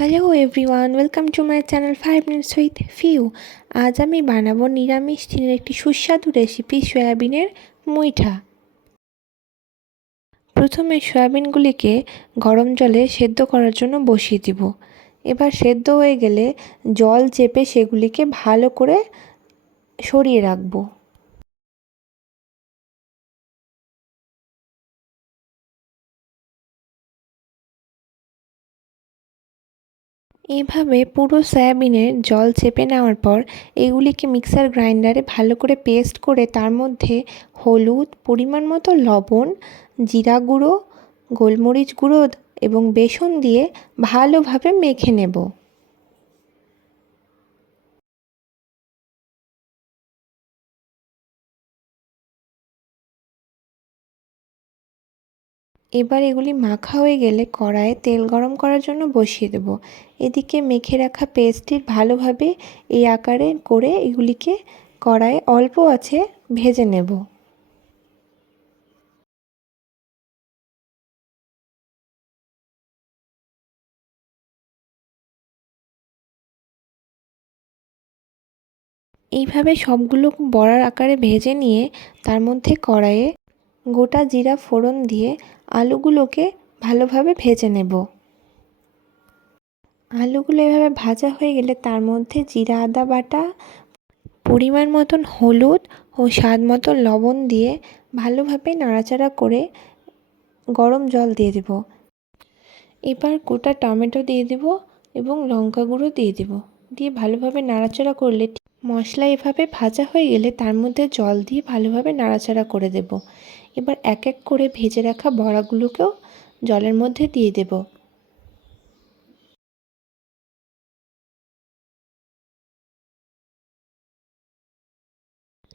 Hello everyone welcome to my channel five minutes with few আজ আমি বানাবো নিরামিষ দিনের একটি সুস্বাদু রেসিপি সয়াবিনের মুইঠা। প্রথমে সয়াবিনগুলিকে গরম জলে সেদ্ধ করার জন্য বসিয়ে দিব। এবার সেদ্ধ হয়ে গেলে জল চেপে সেগুলিকে ভালো করে সরিয়ে রাখব। এইভাবে পুরো সয়াবিনের জল চেপে নেওয়ার পর এগুলিকে মিক্সার গ্রাইন্ডারে ভালো করে পেস্ট করে তার মধ্যে হলুদ, পরিমাণ মতো লবণ, জিরা গুঁড়ো, গোলমরিচ গুঁড়ো এবং বেসন দিয়ে ভালোভাবে মেখে নেব। এবার এগুলি মাখা হয়ে গেলে কড়াইয়ে তেল গরম করার জন্য বসিয়ে দেব। এদিকে মেখে রাখা পেস্টটির ভালোভাবে এই আকারে করে এগুলিকে কড়াইয়ে অল্প আছে ভেজে নেব। এইভাবে সবগুলো বড়ার আকারে ভেজে নিয়ে তার মধ্যে কড়াইয়ে গোটা জিরা ফোড়ন দিয়ে আলুগুলোকে ভালোভাবে ভেজে নেব। আলুগুলো এভাবে ভাজা হয়ে গেলে তার মধ্যে জিরা, আদা বাটা, পরিমাণ মতন হলুদ ও স্বাদ মতো লবণ দিয়ে ভালোভাবে নাড়াচাড়া করে গরম জল দিয়ে দেব। এবার গোটা টমেটো দিয়ে দেব এবং লঙ্কা গুঁড়ো দিয়ে দেব। দিয়ে ভালোভাবে নাড়াচাড়া করলে মশলা এভাবে ভাজা হয়ে গেলে তার মধ্যে জল দিয়ে ভালোভাবে নাড়াচাড়া করে দেব। এবার এক এক করে ভেজে রাখা বড়াগুলোকেও জলের মধ্যে দিয়ে দেব।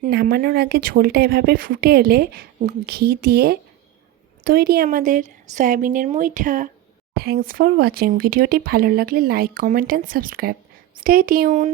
নামানোর আগে ঝোলটা এভাবে ফুটে এলে ঘি দিয়ে তৈরি আমাদের সয়াবিনের মুইঠা। থ্যাংকস ফর ওয়াচিং ভিডিওটি ভালো লাগলে like comment and subscribe stay tune